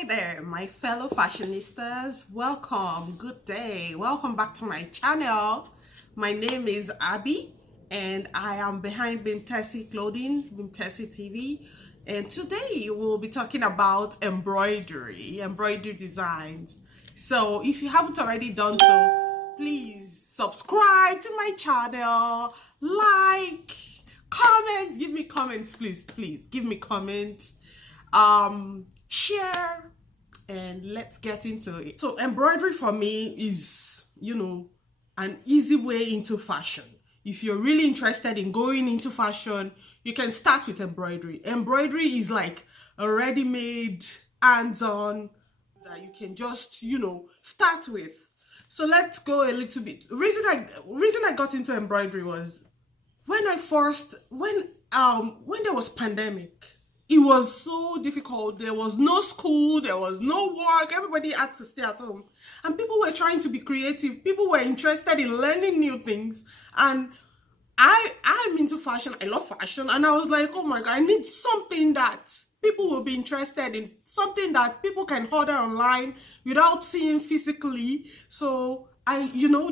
Hi there, my fellow fashionistas. Welcome, good day. Welcome back to my channel. My name is Abby and I am behind Bintesi Clothing, Bintesi TV. And today we'll be talking about embroidery designs. So if you haven't already done so, please subscribe to my channel, like, comment, give me comments, please give me comments, share, and let's get into it. So embroidery for me is, an easy way into fashion. If you're really interested in going into fashion, you can start with embroidery. Embroidery is like a ready-made, hands-on that you can just, start with. So let's go a little bit. Reason I got into embroidery was when there was pandemic. It was so difficult. There was no school, there was no work, everybody had to stay at home. And people were trying to be creative. People were interested in learning new things. And I'm into fashion. I love fashion. And I was like, oh my God, I need something that people will be interested in, something that people can order online without seeing physically. So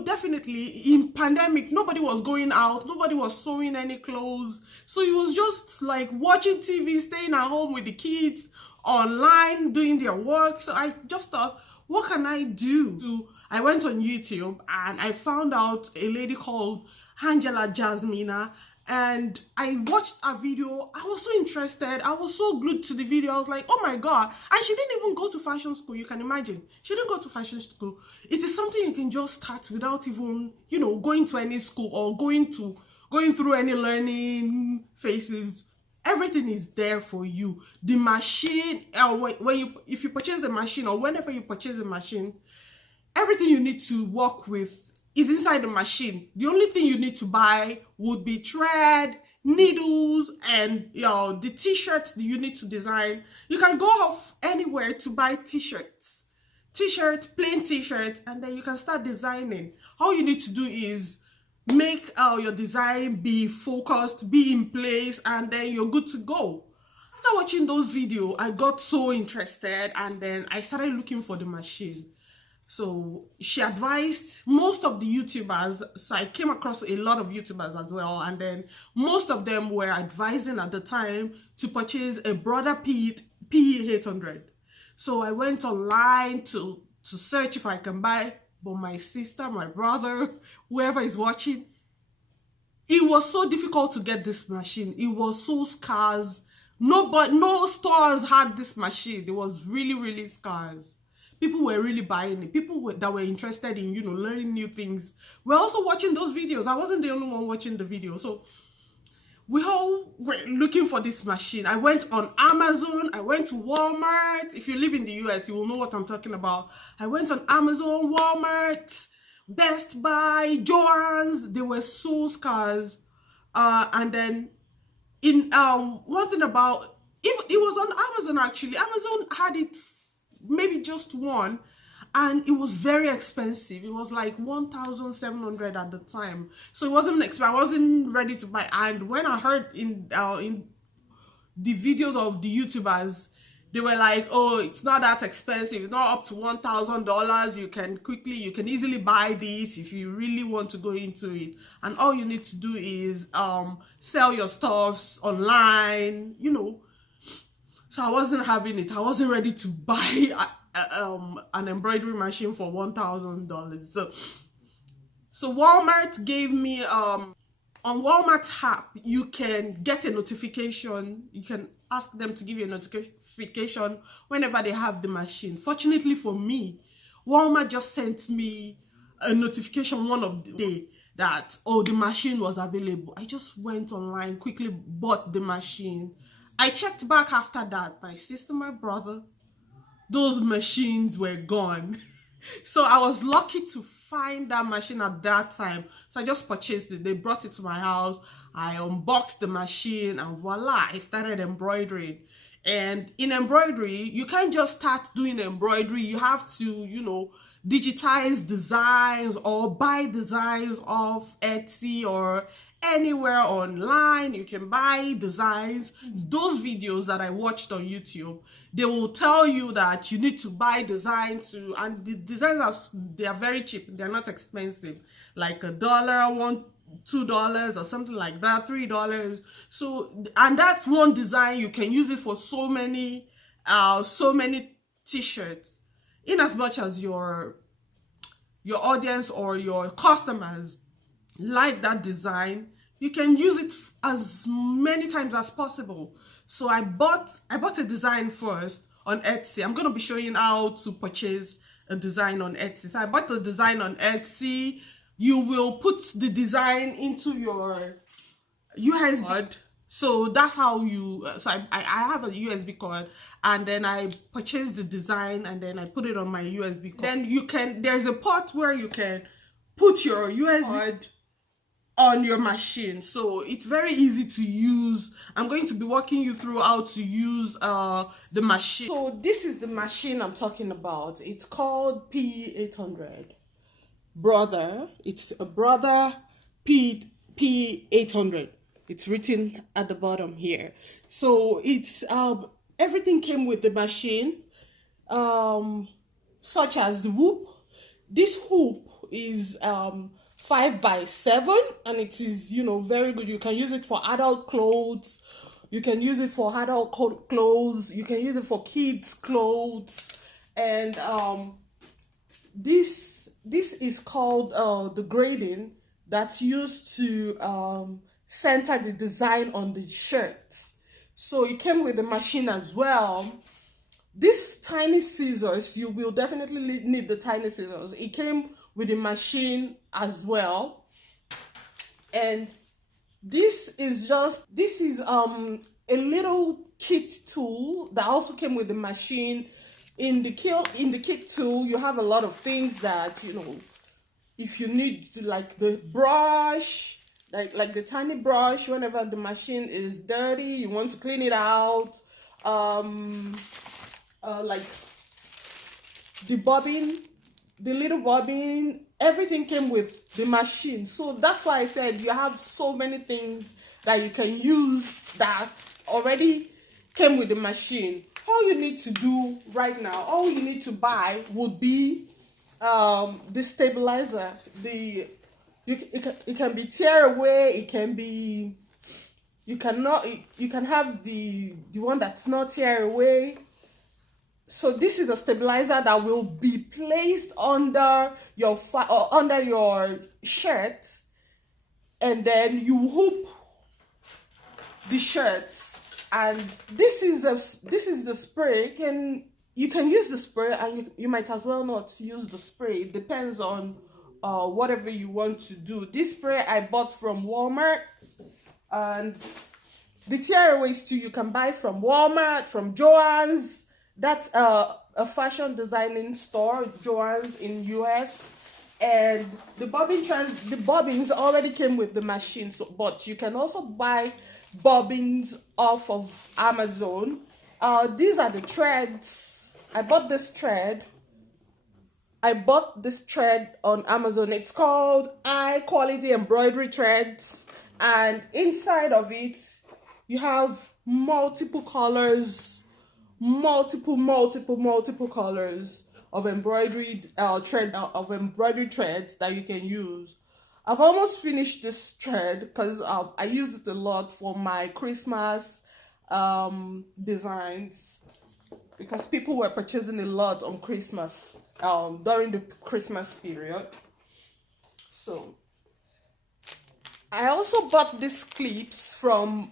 definitely in pandemic, nobody was going out, nobody was sewing any clothes. So it was just like watching TV, staying at home with the kids, online, doing their work. So I just thought, what can I do? So I went on YouTube and I found out a lady called Angela Jasmina, and I watched a video. I was so interested. I was so glued to the video. I was like, oh my God. And she didn't even go to fashion school. You can imagine. She didn't go to fashion school. It is something you can just start without even, going to any school or going through any learning phases. Everything is there for you. The machine, if you purchase the machine or whenever you purchase a machine, everything you need to work with is inside the machine. The only thing you need to buy would be thread, needles, and the t-shirts that you need to design. You can go off anywhere to buy t-shirts, plain t-shirts, and then you can start designing. All you need to do is make your design be focused, be in place, and then you're good to go. After watching those videos, I got so interested, and then I started looking for the machine. So she advised most of the YouTubers. So I came across a lot of YouTubers as well. And then most of them were advising at the time to purchase a Embroider PE800. So I went online to search if I can buy. But my sister, my brother, whoever is watching, it was so difficult to get this machine. It was so scarce. No stores had this machine. It was really, really scarce. People were really buying it. People that were interested in, learning new things. We're also watching those videos. I wasn't the only one watching the video. So we all were looking for this machine. I went on Amazon. I went to Walmart. If you live in the US, you will know what I'm talking about. I went on Amazon, Walmart, Best Buy, Joann's. They were so scarce. And then one thing about it was on Amazon actually. Amazon had it maybe just one, and it was very expensive. It was like 1,700 at the time, so it wasn't expensive. I wasn't ready to buy. And when I heard in the videos of the YouTubers, they were like, oh, it's not that expensive, it's not up to $1,000. You can easily buy this if you really want to go into it, and all you need to do is sell your stuffs online, So I wasn't having it. I wasn't ready to buy an embroidery machine for $1,000. So Walmart gave me on Walmart app, you can get a notification. You can ask them to give you a notification whenever they have the machine. Fortunately for me, Walmart just sent me a notification one of the day that, oh, the machine was available. I just went online, quickly bought the machine. I checked back after that. My sister, my brother, those machines were gone. So I was lucky to find that machine at that time. So I just purchased it. They brought it to my house. I unboxed the machine and voila, I started embroidering. And in embroidery, you can't just start doing embroidery. You have to, digitize designs or buy designs off Etsy or anywhere online. You can buy designs. Those videos that I watched on YouTube, they will tell you that you need to buy design to, and the designs they are very cheap. They're not expensive, like $1, $2 or something like that, $3. So, and that's one design. You can use it for so many t-shirts, in as much as your audience or your customers like that design, you can use it as many times as possible. So I bought a design first on Etsy. I'm going to be showing how to purchase a design on Etsy. So I bought the design on Etsy. You will put the design into your USB card. So that's how you, so I have a USB card, and then I purchased the design, and then I put it on my USB card. Then you can, there's a port where you can put your USB card on your machine. So it's very easy to use. I'm going to be walking you through how to use the machine. So this is the machine I'm talking about. It's called PE800. It's a Brother PE800. It's written at the bottom here. So it's everything came with the machine, such as the hoop. This hoop is 5x7, and it is, you know, very good. You can use it for adult clothes. You can use it for adult clothes. You can use it for kids' clothes. And this is called the grading that's used to center the design on the shirt. So it came with the machine as well. This tiny scissors, you will definitely need the tiny scissors. It came with the machine as well. And this is a little kit tool that also came with the machine. In the kit tool, you have a lot of things that, you know, if you need to, like the brush, like the tiny brush, whenever the machine is dirty, you want to clean it out. Like the bobbin, the little bobbin, everything came with the machine. So that's why I said you have so many things that you can use that already came with the machine. All you need to do right now, all you need to buy would be the stabilizer. It can be tear away. It can be, you can have the one that's not tear away. So this is a stabilizer that will be placed under your shirt, and then you hoop the shirt. And this is the spray. You can use the spray, and you might as well not use the spray. It depends on whatever you want to do. This spray I bought from Walmart, and the tearaways too you can buy from Walmart, from Joann's. That's a fashion designing store, Joann's in US. And the bobbins already came with the machine, so but you can also buy bobbins off of Amazon. These are the threads. I bought this thread on Amazon. It's called high quality embroidery threads, and inside of it you have multiple colors, multiple colors of embroidery threads that you can use. I've almost finished this thread because I used it a lot for my Christmas designs, because people were purchasing a lot on Christmas, during the Christmas period. So I also bought these clips from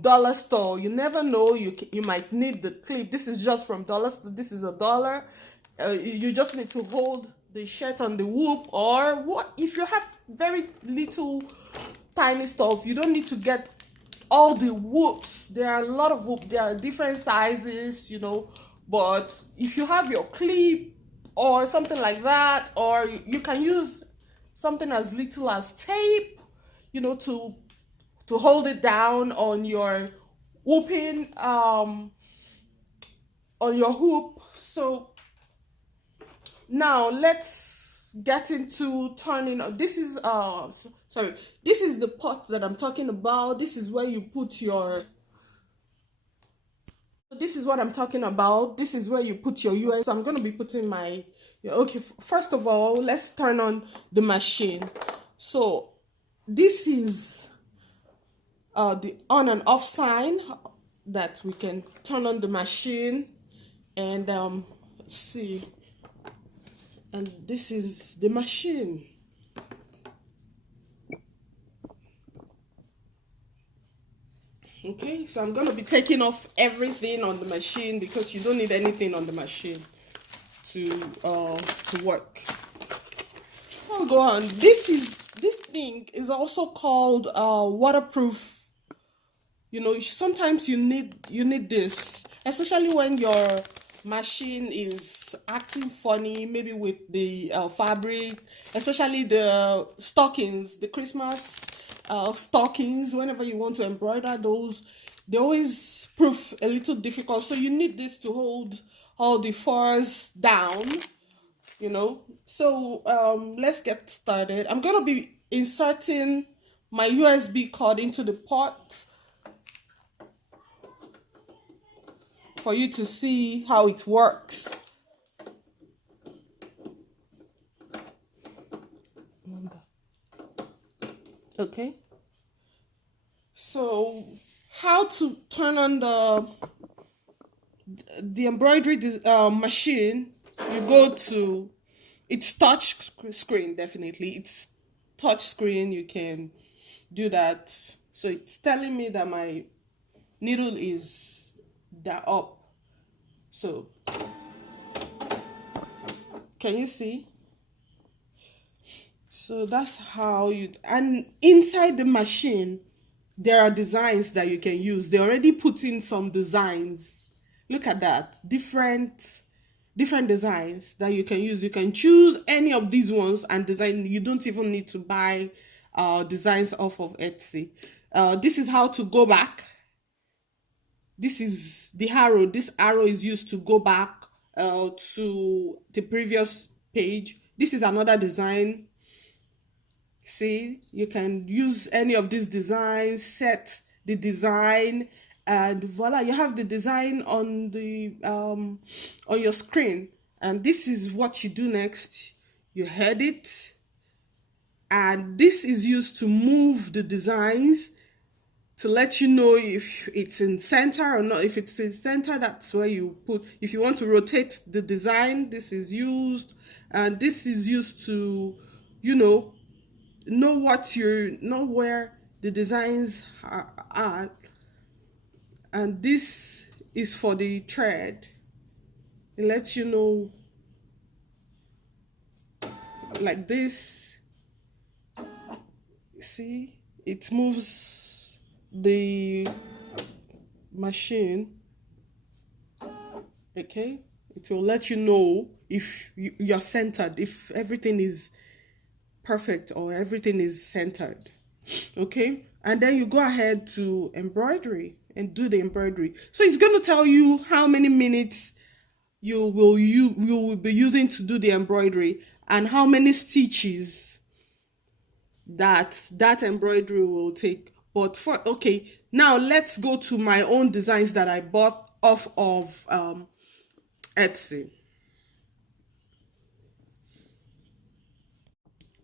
dollar store. You never know, you might need the clip. This is just from dollar store. This is $1. You just need to hold the shirt on the hoop, or what if you have very little tiny stuff, you don't need to get all the whoops. There are a lot of whoops. There are different sizes, you know, but if you have your clip or something like that, or you can use something as little as tape, you know, to hold it down on your whooping, on your hoop. So now let's get into turning. This is sorry, this is the pot that I'm talking about. This is where you put your, this is what I'm talking about. This is where you put your US. So I'm going to be putting my, okay, first of all, let's turn on the machine. So this is the on and off sign that we can turn on the machine. And see, and this is the machine. Okay, so I'm going to be taking off everything on the machine because you don't need anything on the machine to work. I'll go on. This thing is also called waterproof. You know, sometimes you need this, especially when your machine is acting funny, maybe with the fabric, especially the stockings, the Christmas stockings. Whenever you want to embroider those, they always prove a little difficult, so you need this to hold all the furs down, you know. So let's get started. I'm gonna be inserting my USB cord into the pot for you to see how it works. Okay, so how to turn on the embroidery machine? You go to, it's touch screen, definitely it's touch screen. You can do that. So it's telling me that my needle is that up. So can you see? So that's how you, and inside the machine there are designs that you can use. They already put in some designs. Look at that, different designs that you can use. You can choose any of these ones and design. You don't even need to buy designs off of Etsy. This is how to go back. This is the arrow. This arrow is used to go back to the previous page. This is another design. See, you can use any of these designs, set the design, and voila, you have the design on the on your screen. And this is what you do next. You edit, and this is used to move the designs to let you know if it's in center or not. If it's in center, that's where you put. If you want to rotate the design, this is used, and this is used to, you know where the designs are at. And this is for the thread. It lets you know, like this. See, it moves the machine. Okay, it will let you know if you're centered, if everything is perfect or everything is centered. Okay, and then you go ahead to embroidery and do the embroidery. So it's going to tell you how many minutes you will be using to do the embroidery, and how many stitches that embroidery will take. But for, okay, now let's go to my own designs that I bought off of Etsy.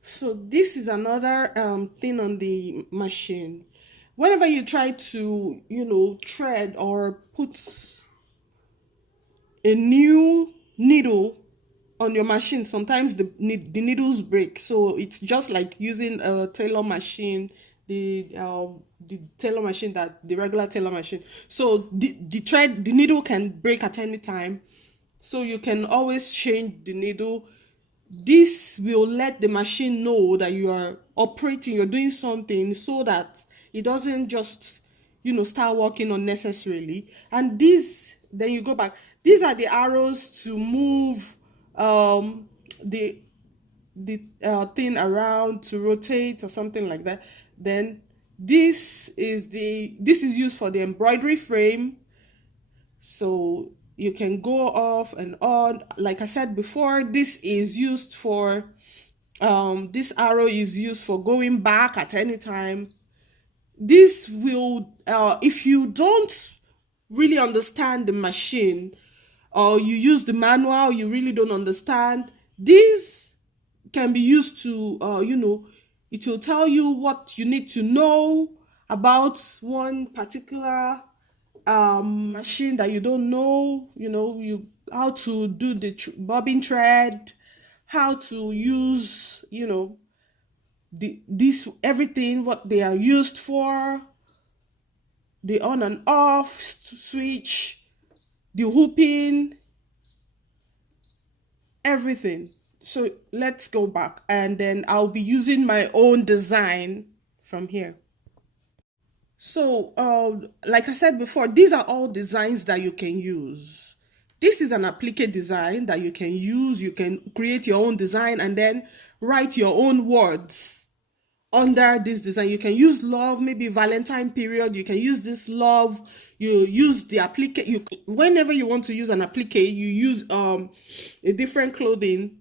So this is another thing on the machine. Whenever you try to, thread or put a new needle on your machine, sometimes the needles break. So it's just like using a tailor machine, the tailor machine, that the regular tailor machine. So the needle can break at any time. So you can always change the needle. This will let the machine know that you are operating, you're doing something, so that it doesn't just, start working unnecessarily. And then you go back. These are the arrows to move the thing around, to rotate or something like that. Then this is used for the embroidery frame. So You can go off and on. Like I said before, this is used for this arrow is used for going back at any time. This will if you don't really understand the machine, or you use the manual, you really don't understand, this can be used to it will tell you what you need to know about one particular machine that you don't know. You how to do the bobbin thread, how to use this everything, what they are used for, the on and off switch, the hooping, everything. So let's go back, and then I'll be using my own design from here. So like I said before, these are all designs that you can use. This is an applique design that you can use. You can create your own design and then write your own words under this design. You can use love, maybe Valentine period. You can use this love. You use the applique. Whenever you want to use an applique, you use a different clothing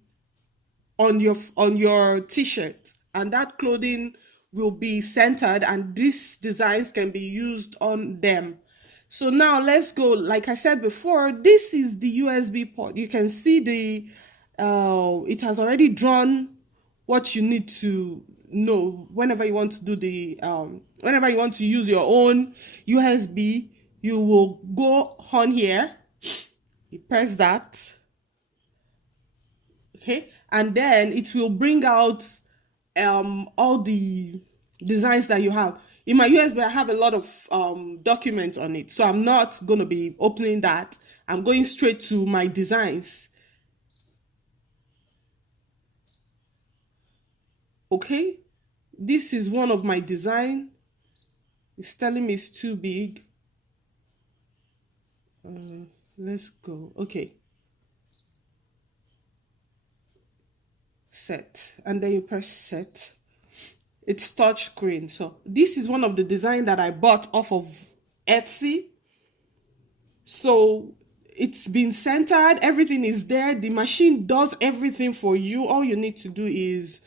on your t-shirt, and that clothing will be centered, and these designs can be used on them. So now let's go. Like I said before, this is the USB port. You can see the it has already drawn what you need to know whenever you want to do the whenever you want to use your own USB. You will go on here, you press that, okay, and then it will bring out all the designs that you have. In my USB, I have a lot of documents on it, so I'm not going to be opening that. I'm going straight to my designs. Okay, this is one of my design. It's telling me it's too big. Let's go. Okay, set, and then you press set. It's touch screen. So this is one of the design that I bought off of Etsy. So it's been centered, everything is there, the machine does everything for you. All you need to do is,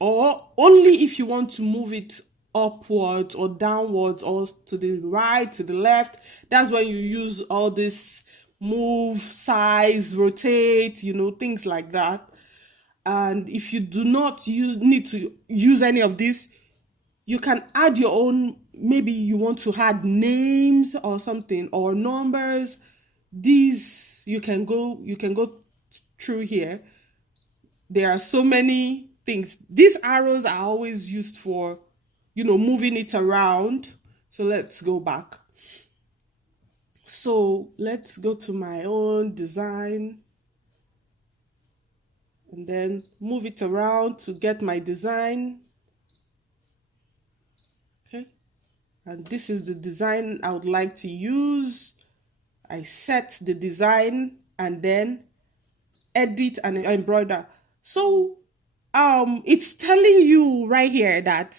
or only if you want to move it upwards or downwards or to the right, to the left, that's when you use all this move, size, rotate, things like that. And if you do not need to use any of this, you can add your own. Maybe you want to add names or something, or numbers. These you can go through here. There are so many things. These arrows are always used for moving it around. So let's go back. So let's go to my own design and then move it around to get my design. Okay, and this is the design I would like to use. I set the design and then edit and embroider. So it's telling you right here that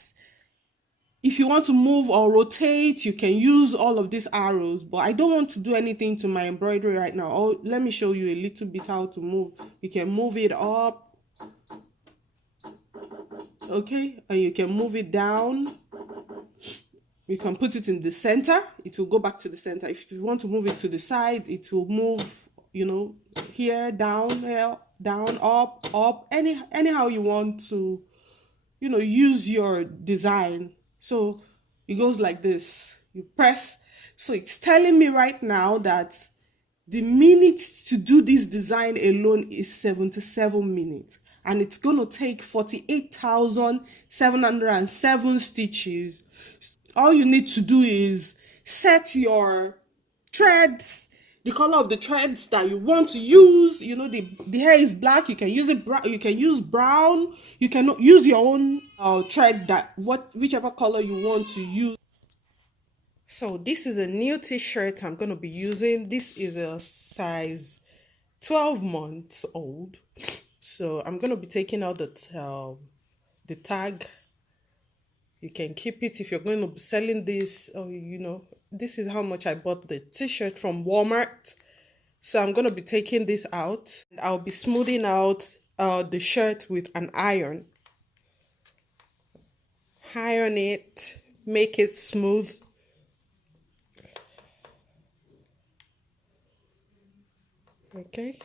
if you want to move or rotate, you can use all of these arrows, but I don't want to do anything to my embroidery right now. Oh, let me show you a little bit how to move. You can move it up, okay, and you can move it down. You can put it in the center, it will go back to the center. If you want to move it to the side, it will move, here, down, down, up, anyhow you want to, use your design. So it goes like this. You press. So it's telling me right now that the minute to do this design alone is 77 minutes. And it's going to take 48,707 stitches. All you need to do is set your threads, the color of the threads that you want to use. The hair is black, you can use it brown, you can use brown, you can use your own thread, whichever color you want to use. So this is a new t-shirt I'm going to be using. This is a size 12 months old. So I'm going to be taking out the tag. You can keep it if you're going to be selling this, or This is how much I bought the t-shirt from Walmart. So I'm going to be taking this out. I'll be smoothing out the shirt with an iron. Iron it, make it smooth. Okay.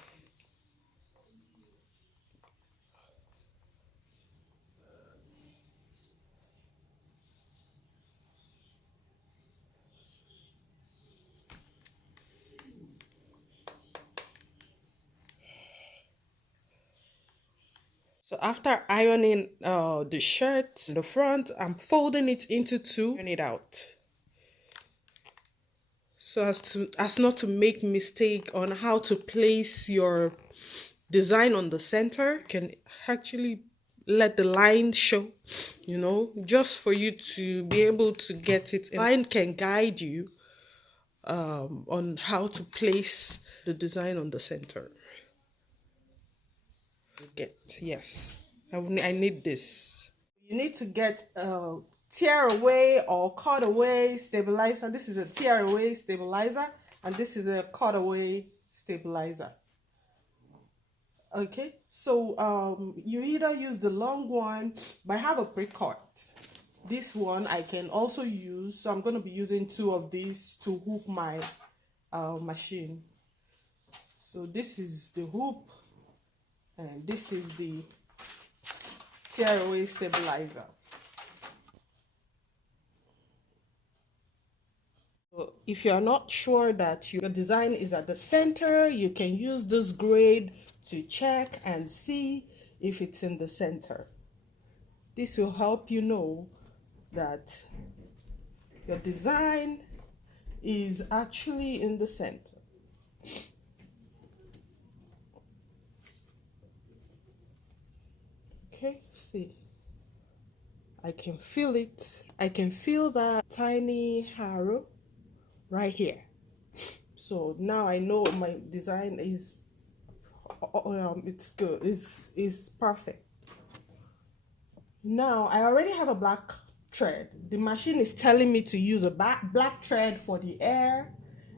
So after ironing the shirt, the front, I'm folding it into two, iron it out. So as not to make mistake on how to place your design on the center. You can actually let the line show, you know, just for you to be able to get it. Line can guide you on how to place the design on the center. Yes, I need this. You need to get a tear away or cut away stabilizer. This is a tear away stabilizer, and this is a cut away stabilizer. Okay, so you either use the long one, but I have a pre-cut. This one I can also use, so I'm going to be using two of these to hook my machine. So this is the hoop, and this is the tearaway stabilizer. So if you're not sure that your design is at the center, you can use this grade to check and see if it's in the center. This will help you know that your design is actually in the center. Okay, see, I can feel it. I can feel that tiny arrow right here. So now I know my design is it's good. It's perfect. Now I already have a black thread. The machine is telling me to use a black thread for the air,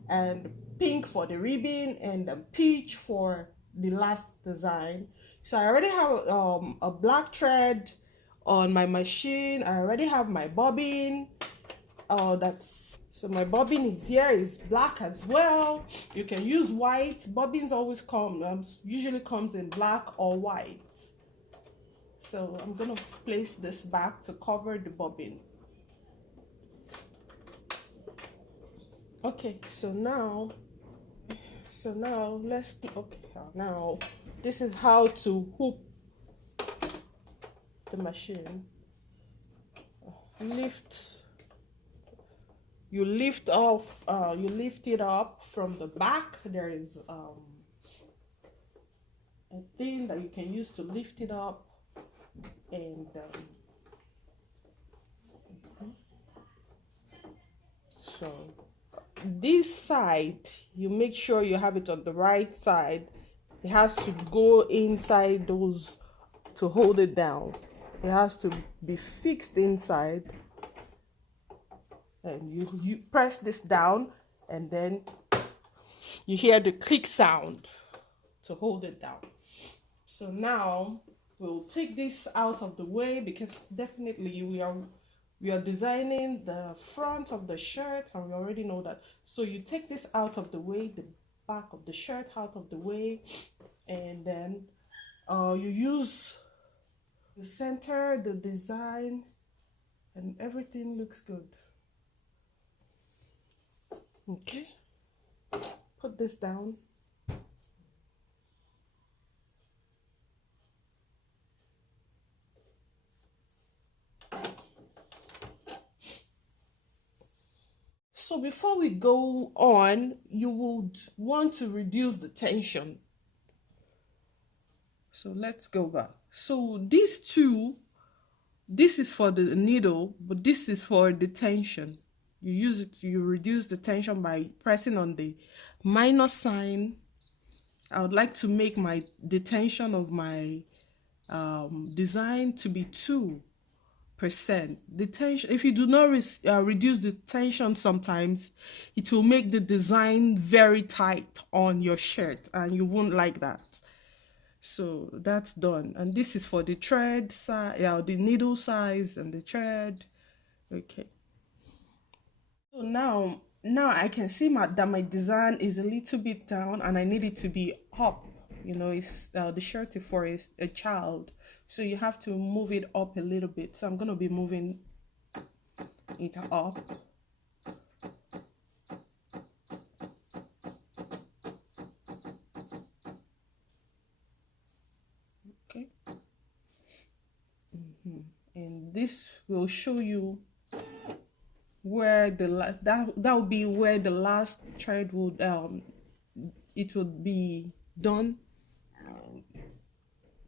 and pink for the ribbon, and peach for the last design. So I already have a black thread on my machine. I already have my bobbin. So my bobbin is here, is black as well. You can use white. Bobbins always usually comes in black or white. So I'm gonna place this back to cover the bobbin. Okay, so now let's now this is how to hook the machine. You lift it up from the back. There is a thing that you can use to lift it up, and so this side, you make sure you have it on the right side. It has to go inside those to hold it down. It has to be fixed inside, and you press this down, and then you hear the click sound to hold it down. So now we'll take this out of the way, because definitely we are designing the front of the shirt, and we already know that. So you take this out of the way, the back of the shirt out of the way, and then you use the center, the design, and everything looks good. Okay, put this down. So before we go on, you would want to reduce the tension. So let's go back. So these two, this is for the needle, but this is for the tension. You reduce the tension by pressing on the minus sign. I would like to make the tension of my design to be 2 The tension, if you do not reduce the tension, sometimes it will make the design very tight on your shirt and you won't like that. So that's done, and this is for the thread size, yeah, the needle size and the thread. Okay, so now I can see that my design is a little bit down and I need it to be up. You know, it's the shirt is for a child, so you have to move it up a little bit. So I'm going to be moving it up. Okay. And this will show you where that will be where the last thread would it would be done.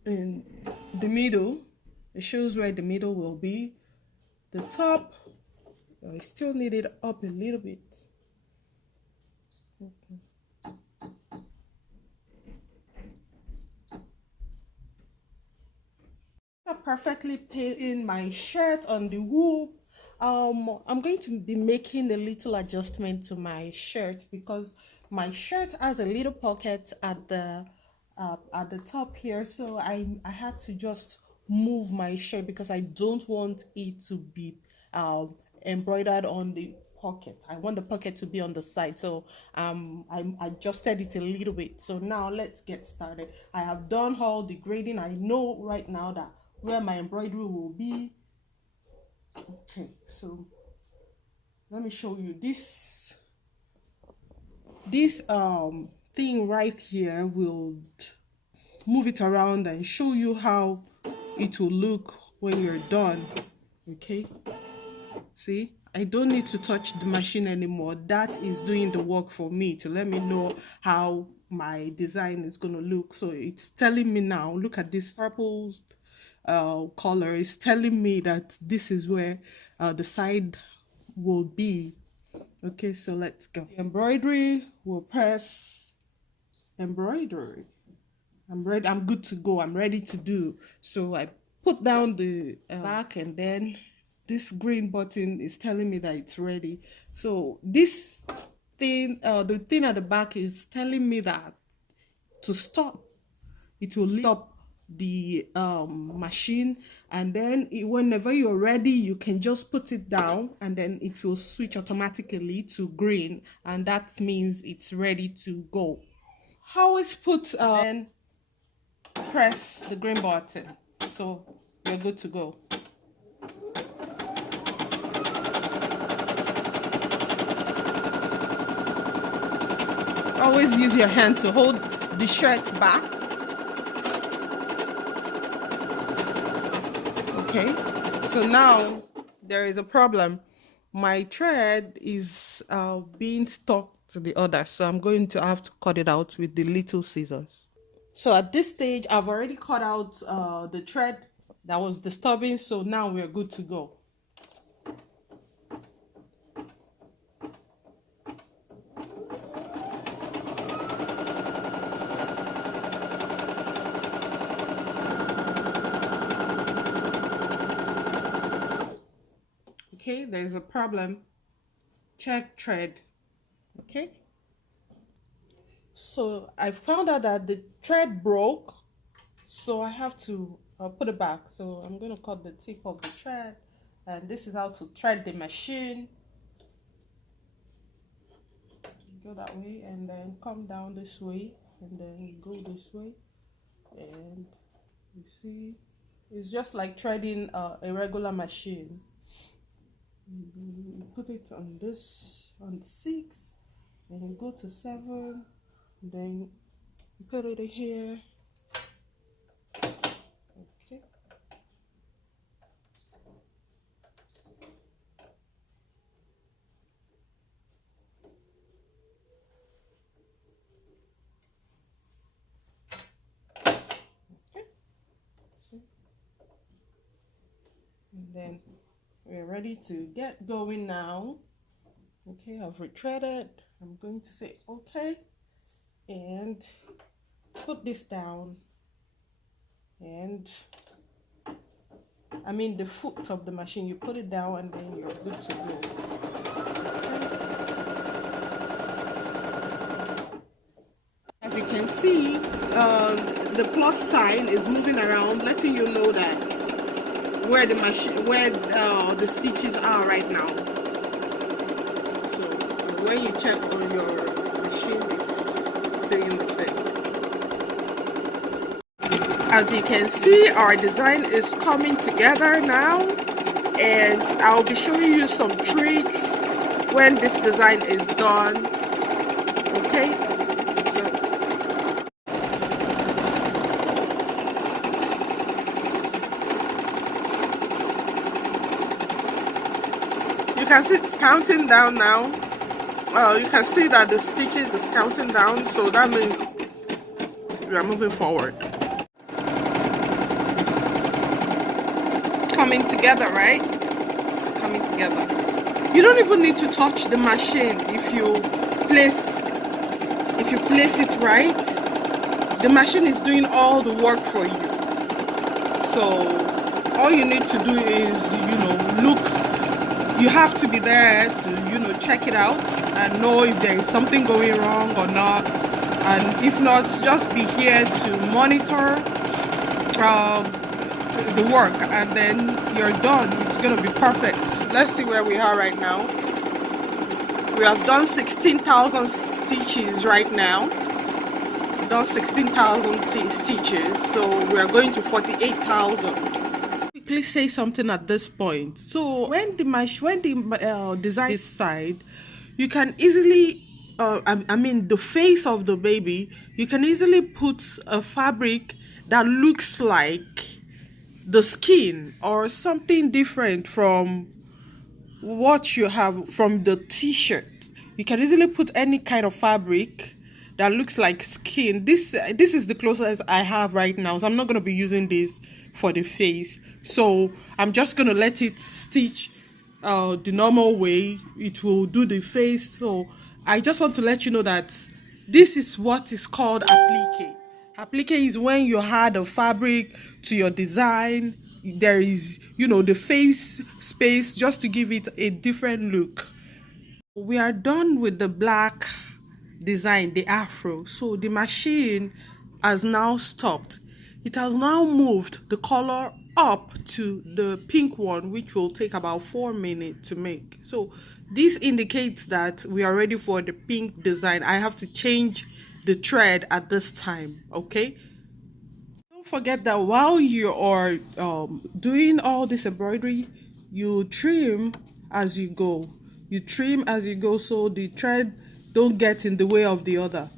In the middle, it shows where the middle will be. The top, I still need it up a little bit. Okay. I perfectly pin my shirt on the hoop. I'm going to be making a little adjustment to my shirt because my shirt has a little pocket at the top here, so I had to just move my shirt because I don't want it to be embroidered on the pocket. I want the pocket to be on the side, so I adjusted it a little bit. So now let's get started. I have done all the grading. I know right now that where my embroidery will be. Okay, so let me show you this thing right here. Will move it around and show you how it will look when you're done. Okay, see, I don't need to touch the machine anymore. That is doing the work for me to let me know how my design is going to look. So it's telling me now, look at this purple color, is telling me that this is where the side will be. Okay, so let's go. Embroidery will press embroidery. I'm good to go. I'm ready to do. So I put down the back, and then this green button is telling me that it's ready. So this thing, the thing at the back is telling me that to stop. It will stop the machine, and then whenever you're ready, you can just put it down and then it will switch automatically to green, and that means it's ready to go. Always put and press the green button, so you're good to go. Always use your hand to hold the shirt back. Okay, so now there is a problem. My thread is being stuck to the other, so I'm going to have to cut it out with the little scissors. So at this stage, I've already cut out the thread that was disturbing, so now we're good to go. Okay, there's a problem. Check thread. Okay, so I found out that the thread broke, so I have to put it back. So I'm going to cut the tip of the thread, and this is how to thread the machine. Go that way and then come down this way and then go this way, and you see it's just like threading a regular machine. You put it on this, on 6, and then go to 7, and then you put it here. Okay. Okay. See? And then we're ready to get going now. Okay, I've retreaded. I'm going to say okay and put this down, and I mean the foot of the machine. You put it down and then you're good to go. As you can see, the plus sign is moving around, letting you know that where the machine, where the stitches are right now. So when you check on your machine, it's saying the same. As you can see, our design is coming together now, and I'll be showing you some tricks when this design is done. Okay. You can see it's counting down now. You can see that the stitches is counting down, so that means we are moving forward. Coming together, right? Coming together. You don't even need to touch the machine if you place it right. The machine is doing all the work for you. So all you need to do is, look. You have to be there to, check it out and know if there is something going wrong or not. And if not, just be here to monitor the work, and then you're done. It's going to be perfect. Let's see where we are right now. We have done 16,000 stitches right now. We've done 16,000 stitches, so we are going to 48,000. Quickly say something at this point. So when the design is side, you can easily the face of the baby, you can easily put a fabric that looks like the skin or something different from what you have from the t-shirt. You can easily put any kind of fabric that looks like skin. This is the closest I have right now, so I'm not going to be using this for the face. So I'm just going to let it stitch the normal way. It will do the face. So I just want to let you know that this is what is called applique. Applique is when you add a fabric to your design. There is, the face space just to give it a different look. We are done with the black design, the afro. So the machine has now stopped. It has now moved the color up to the pink one, which will take about 4 minutes to make. So this indicates that we are ready for the pink design. I have to change the thread at this time. Okay, don't forget that while you are doing all this embroidery, you trim as you go. So the thread don't get in the way of the other.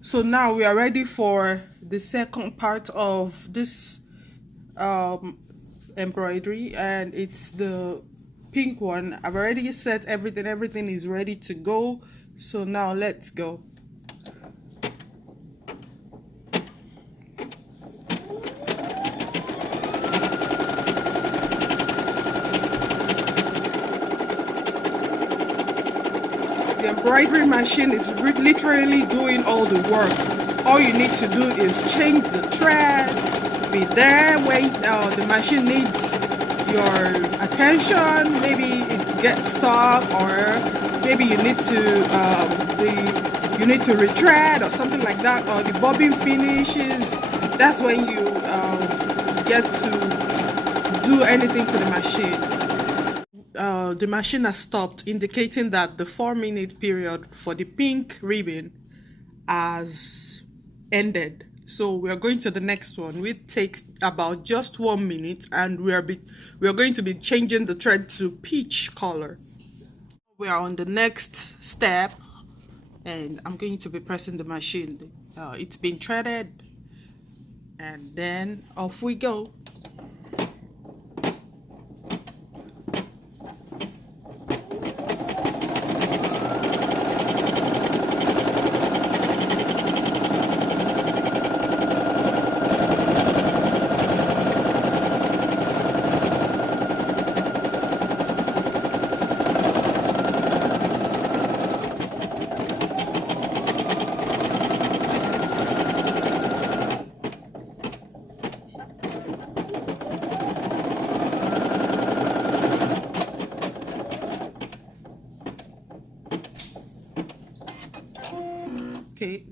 So now we are ready for the second part of this embroidery, and it's the pink one. I've already set everything is ready to go. So now let's go. The embroidery machine is literally doing all the work. All you need to do is change the thread, be there when the machine needs your attention. Maybe it gets stuck, or maybe you need to retread or something like that, or the bobbin finishes. That's when you get to do anything to the machine. The machine has stopped, indicating that the 4-minute period for the pink ribbon has ended. So we are going to the next one, which takes about just 1 minute, and we are going to be changing the thread to peach color. We are on the next step, and I'm going to be pressing the machine. It's been threaded, and then off we go.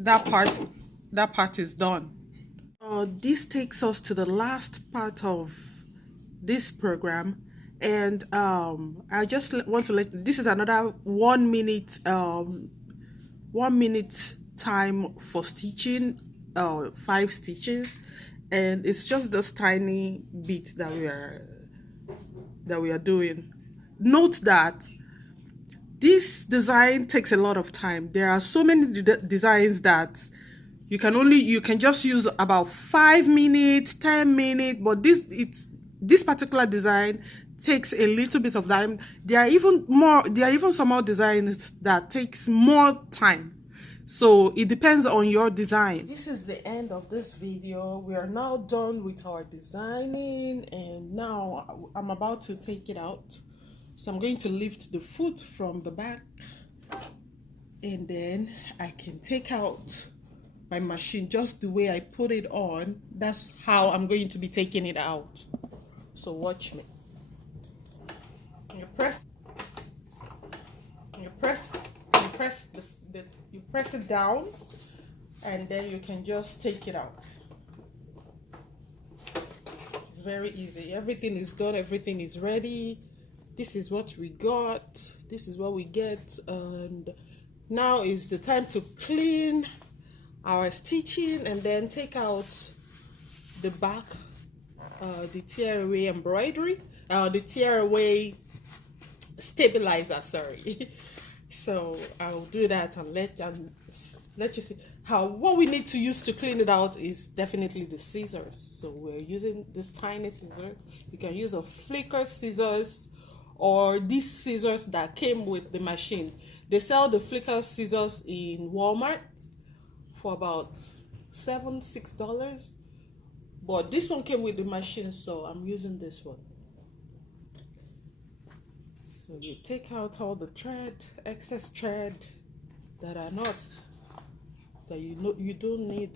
that part is done. This takes us to the last part of this program, and I just want to let this is another 1 minute 1 minute time for stitching, 5 stitches, and it's just this tiny bit that we are doing. Note that this design takes a lot of time. There are so many designs that you can just use about 5 minutes, 10 minutes, but this particular design takes a little bit of time. There are even some more designs that takes more time, so it depends on your design. This is the end of this video. We are now done with our designing, and now I'm about to take it out. So I'm going to lift the foot from the back, and then I can take out my machine just the way I put it on. That's how I'm going to be taking it out. So watch me. You press it down, and then you can just take it out. It's very easy. Everything is done, everything is ready. This is what we got, this is what we get, and now is the time to clean our stitching and then take out the back, the tearaway embroidery, the tearaway stabilizer, sorry. So I'll do that and let you see what we need to use to clean it out is definitely the scissors. So we're using this tiny scissors. You can use a flicker scissors or these scissors that came with the machine. They sell the flicker scissors in Walmart for about $6, but this one came with the machine, so I'm using this one. So you take out all the excess thread that are not, that you don't need.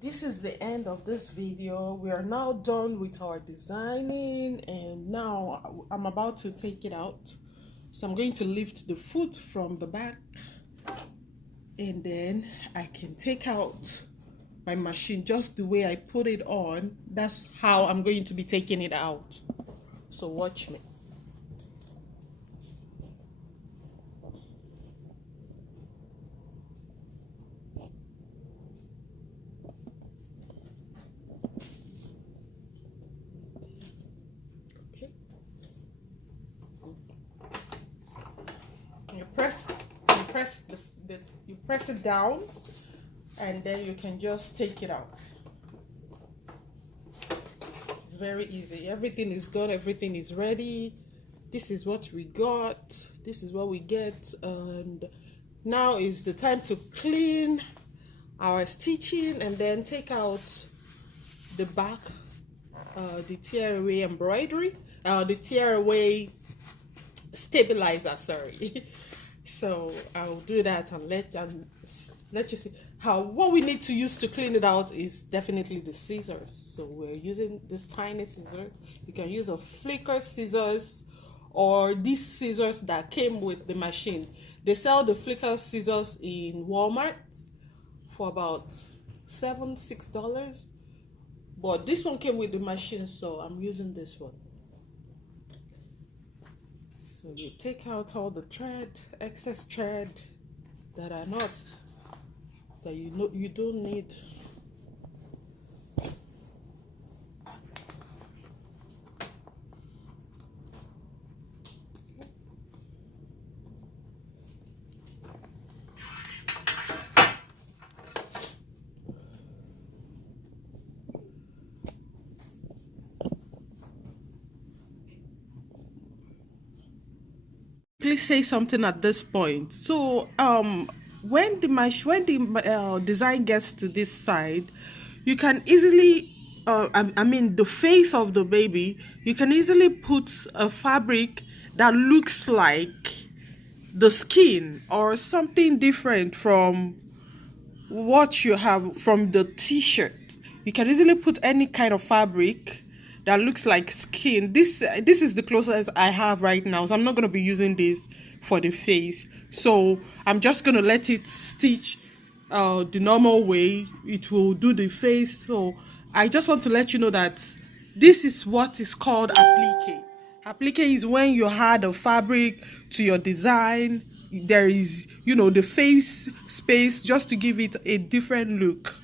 This is the end of this video. We are now done with our designing, and now I'm about to take it out. So I'm going to lift the foot from the back, and then I can take out my machine just the way I put it on. That's how I'm going to be taking it out. So watch me. You press it down, and then you can just take it out. It's very easy. Everything is done, everything is ready. This is what we got, this is what we get, and now is the time to clean our stitching and then take out the back, the tearaway embroidery, the tearaway stabilizer, sorry. So I'll do that and let you see what we need to use to clean it out is definitely the scissors. So we're using this tiny scissors. You can use a flicker scissors or these scissors that came with the machine. They sell the flicker scissors in Walmart for about $6, but this one came with the machine, so I'm using this one. So you take out all the excess thread that are not, that you don't need. Please say something at this point. So when the design gets to this side, you can easily I mean the face of the baby, you can easily put a fabric that looks like the skin or something different from what you have from the t-shirt. You can easily put any kind of fabric that looks like skin. This is the closest I have right now, so I'm not going to be using this for the face. So I'm just going to let it stitch the normal way it will do the face. So I just want to let you know that this is what is called applique. Applique is when you add a fabric to your design. There is, you know, the face space just to give it a different look.